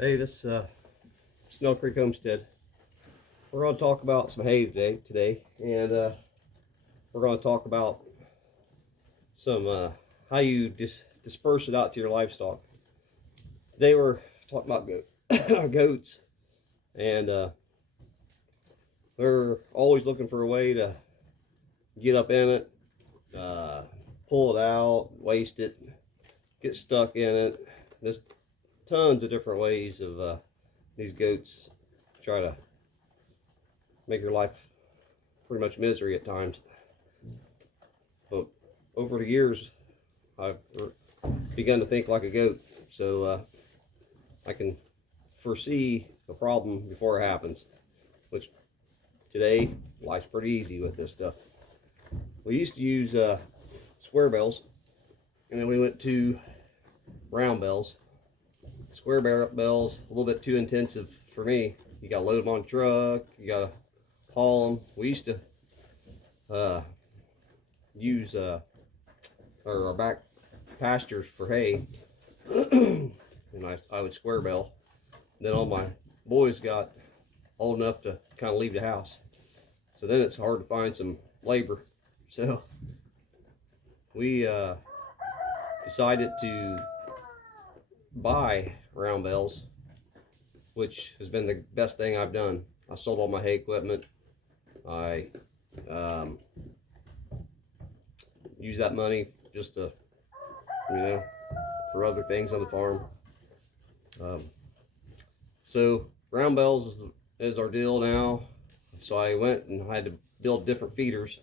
Hey, this Snell Creek Homestead. We're going to talk about some hay today, and we're going to talk about some how you disperse it out to your livestock. Today we're talking about goats, and they're always looking for a way to get up in it, pull it out, waste it, get stuck in it. There's tons of different ways of these goats try to make your life pretty much misery at times. But over the years, I've begun to think like a goat, so I can foresee the problem before it happens, which today life's pretty easy with this stuff. We used to use square bells, and then we went to round bells. Square bells a little bit too intensive for me. You gotta load them on a truck, you gotta haul them. We used to use our back pastures for hay, and I would square bell. Then all my boys got old enough to kind of leave the house, so then it's hard to find some labor. So we decided to buy round bells, which has been the best thing I've done. I sold all my hay equipment. I use that money just to, for other things on the farm. So round bells is our deal now. So I went and I had to build different feeders,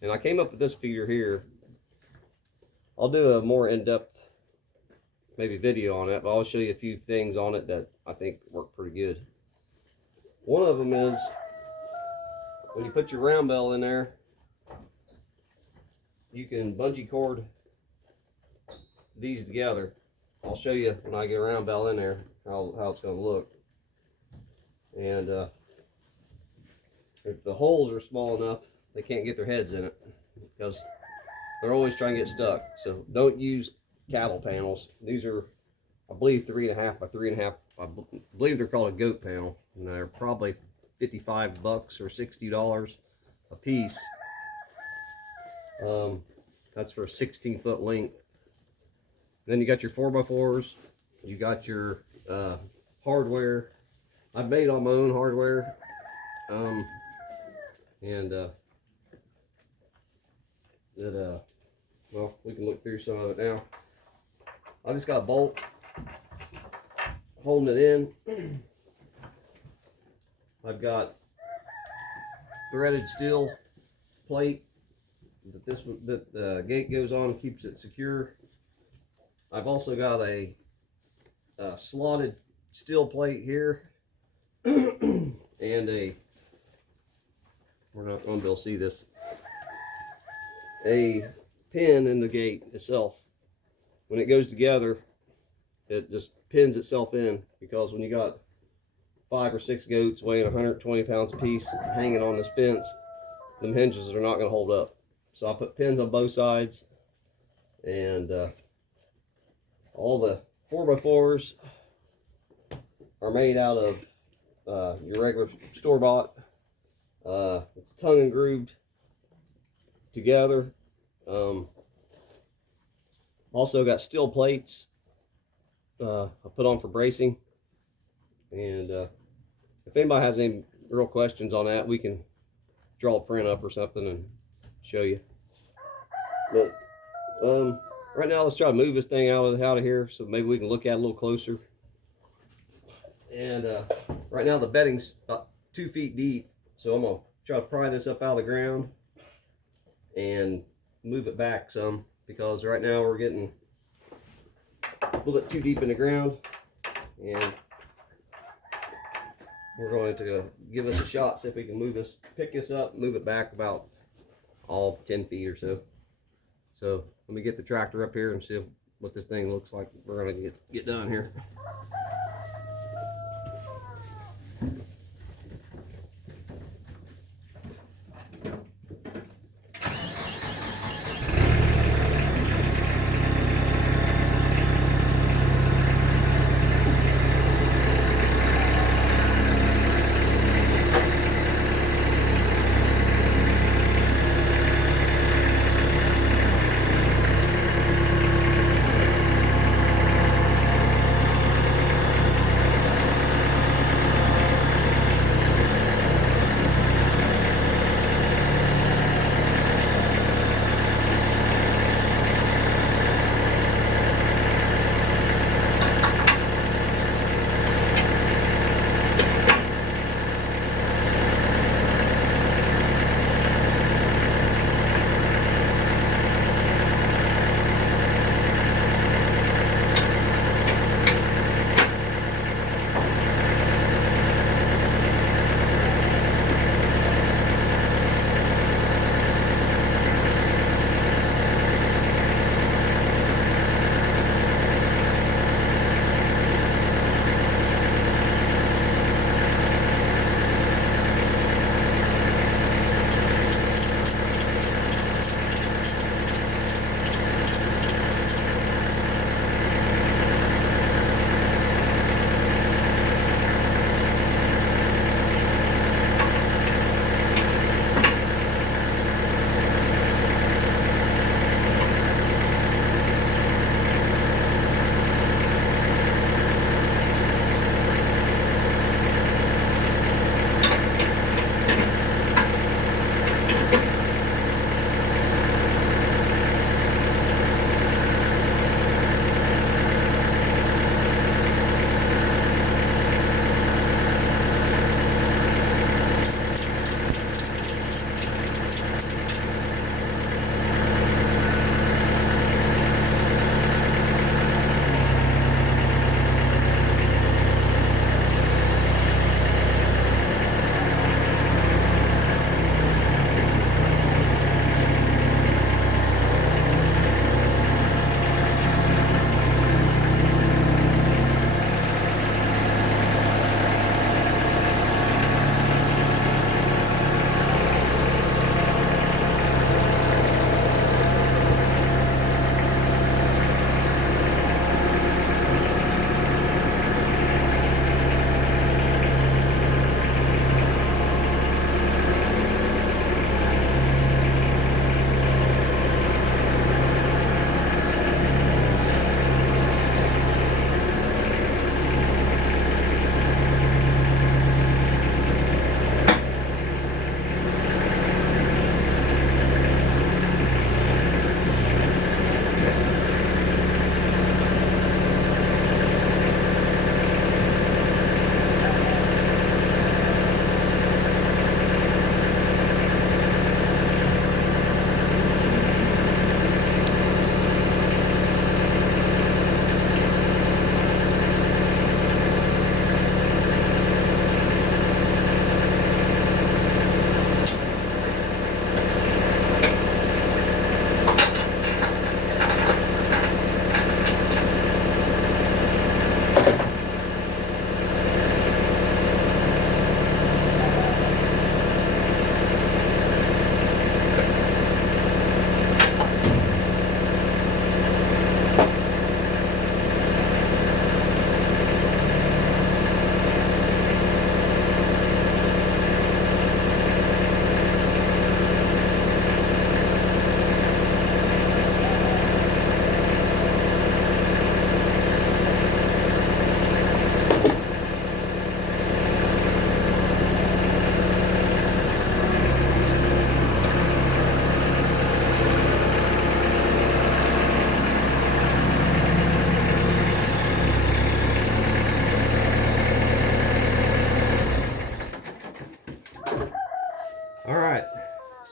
and I came up with this feeder here. I'll do a more in-depth maybe video on it, but I'll show you a few things on it that I think work pretty good. One of them is when you put your round bell in there, you can bungee cord these together. I'll show you when I get a round bell in there how it's going to look. And if the holes are small enough, they can't get their heads in it because they're always trying to get stuck. So don't use cattle panels. These are, I believe, 3.5 by 3.5. I believe they're called a goat panel, and they're probably $55 or $60 a piece. That's for a 16-foot length. Then you got your 4x4s. You got your hardware. I've made all my own hardware, well, we can look through some of it now. I just got a bolt holding it in. I've got threaded steel plate that the gate goes on and keeps it secure. I've also got a slotted steel plate here and we're not going to be able to see this, a pin in the gate itself. When it goes together, it just pins itself in, because when you got 5 or 6 goats weighing 120 pounds a piece hanging on this fence, them hinges are not going to hold up. So I put pins on both sides, and all the 4x4s are made out of your regular store-bought. It's tongue and grooved together. Also got steel plates I put on for bracing, and if anybody has any real questions on that, we can draw a print up or something and show you. But right now, let's try to move this thing out of here, so maybe we can look at it a little closer. And right now the bedding's about 2 feet deep, so I'm gonna try to pry this up out of the ground and move it back some, because right now we're getting a little bit too deep in the ground, and we're going to give us a shot, see if we can pick this up, move it back about 10 feet or so. So let me get the tractor up here and see what this thing looks like. We're gonna get done here.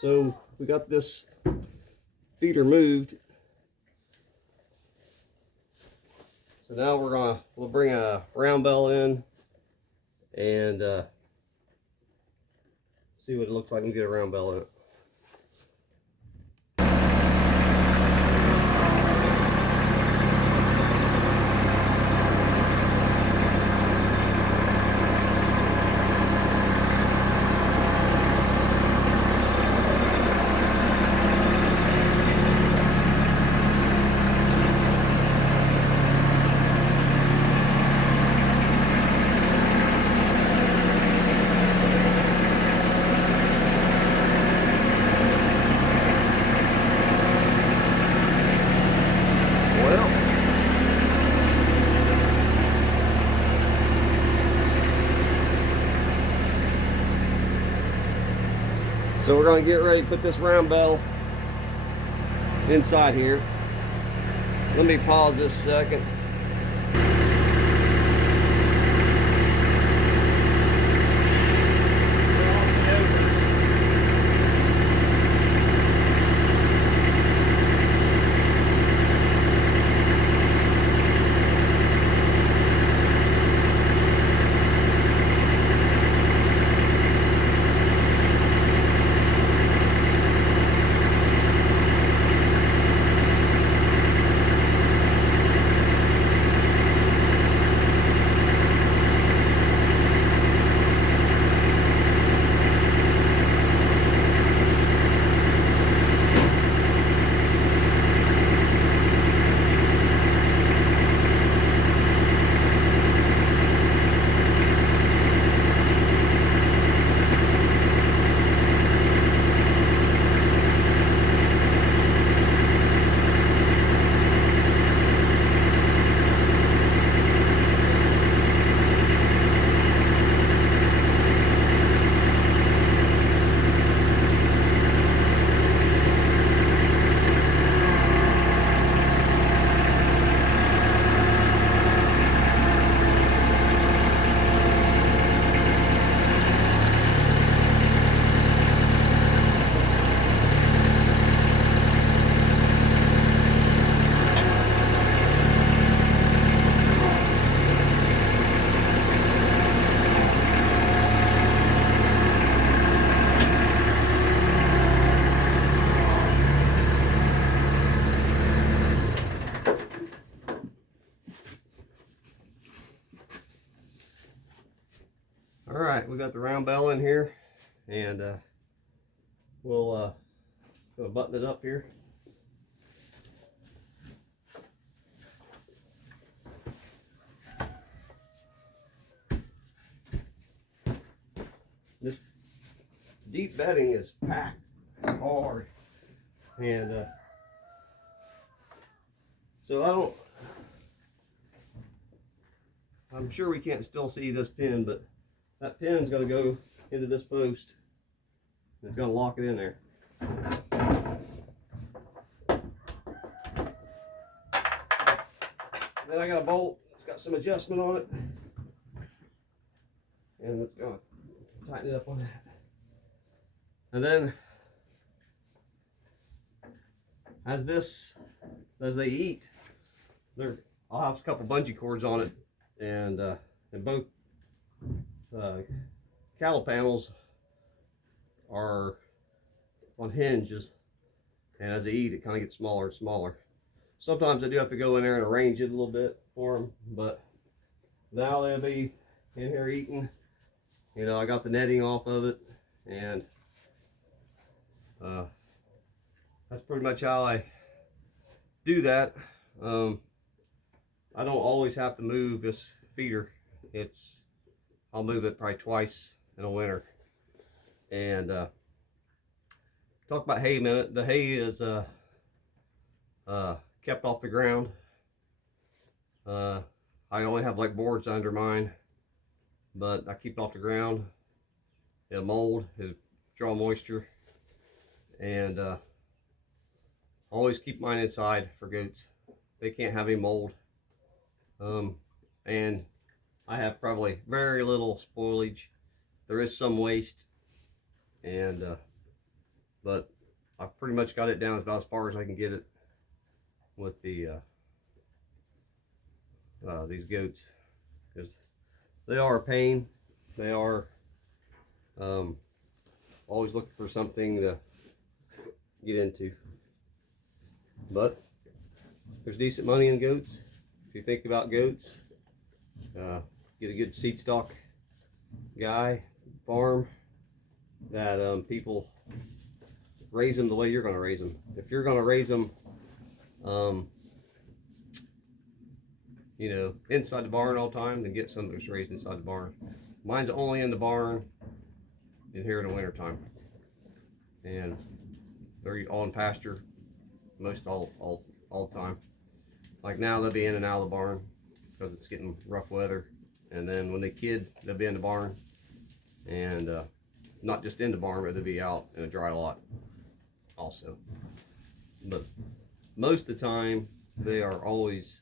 So we got this feeder moved. So now we'll bring a round bale in and see what it looks like and get a round bale in it. So we're going to get ready to put this round bale inside here. Let me pause this a second. All right, we got the round bale in here, and we'll button it up here. This deep bedding is packed hard, and so I'm sure we can't still see this pin, but that pin's going to go into this post. It's going to lock it in there. Then I got a bolt. It's got some adjustment on it, and it's going to tighten it up on that. And then as they eat, I'll have a couple bungee cords on it, and both cattle panels are on hinges, and as they eat, it kind of gets smaller and smaller. Sometimes I do have to go in there and arrange it a little bit for them, but now they'll be in here eating. You know, I got the netting off of it, and that's pretty much how I do that. I don't always have to move this feeder. I'll move it probably twice in a winter. And talk about hay a minute. The hay is kept off the ground. I only have like boards under mine, but I keep it off the ground. It'll mold, it'll draw moisture, and always keep mine inside for goats. They can't have any mold. And I have probably very little spoilage. There is some waste, and but I pretty much got it down about as far as I can get it with the these goats, because they are a pain. They are always looking for something to get into, but there's decent money in goats. If you think about goats, get a good seed stock guy, farm, that people raise them the way you're going to raise them. If you're going to raise them, you know, inside the barn all the time, then get some that's raised inside the barn. Mine's only in the barn in here in the winter time, and they're all in pasture most all the time. Like now they'll be in and out of the barn because it's getting rough weather, and then when they kid, they'll be in the barn, and not just in the barn, but they'll be out in a dry lot also. But most of the time they are always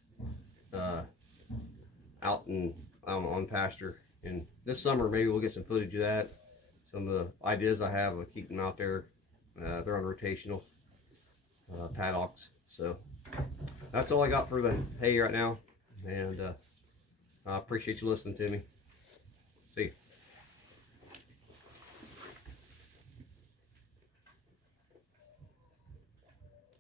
out and on pasture. And this summer maybe we'll get some footage of that. Some of the ideas I have of keeping them out there. They're on rotational paddocks. So that's all I got for the hay right now, and I appreciate you listening to me. See you.